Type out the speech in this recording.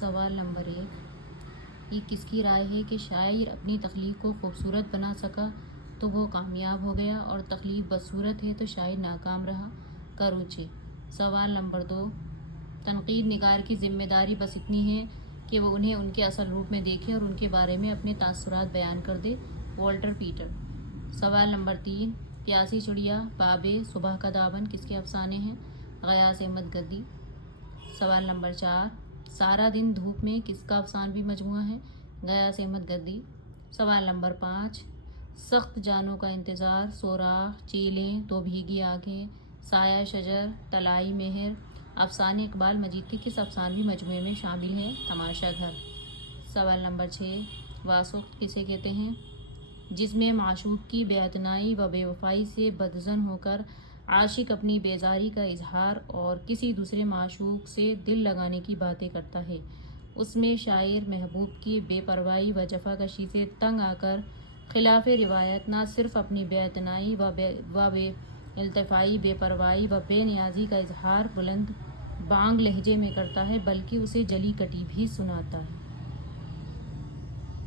سوال نمبر 1، یہ کس کی رائے ہے کہ شاعر اپنی تخلیق کو خوبصورت بنا سکا تو وہ کامیاب ہو گیا، اور تخلیق بدصورت ہے تو شاعر ناکام رہا؟ کروچے۔ سوال نمبر 2، تنقید نگار کی ذمہ داری بس اتنی ہے کہ وہ انہیں ان کے اصل روپ میں دیکھے اور ان کے بارے میں اپنے تاثرات بیان کر دے۔ Walter Peter. سوال نمبر 3، پیاسی چڑیا، بابے، صبح کا دامن کس کے افسانے ہیں؟ غیاث احمد گدی۔ سوال نمبر 4، سارا دن دھوپ میں کس کا افسانوی مجموعہ ہے؟ غیاث احمد گدی۔ سوال نمبر 5، سخت جانوں کا انتظار، سوراخ، چیلیں، تو بھیگی آنکھیں، سایہ شجر، طلائی مہر افسانے اقبال مجید کے کس افسانوی مجموعے میں شامل ہے؟ تماشا گھر۔ سوال نمبر 6، واسوق کسے کہتے ہیں؟ جس میں معشوق کی بے اعتنائی و بے وفائی سے بدظن ہو کر عاشق اپنی بیزاری کا اظہار اور کسی دوسرے معشوق سے دل لگانے کی باتیں کرتا ہے۔ اس میں شاعر محبوب کی بے پروائی و جفاکشی سے تنگ آ کر خلاف روایت نہ صرف اپنی بے اعتنائی و بے التفائی، بے پروائی و بے نیازی کا اظہار بلند بانگ لہجے میں کرتا ہے، بلکہ اسے جلی کٹی بھی سناتا ہے۔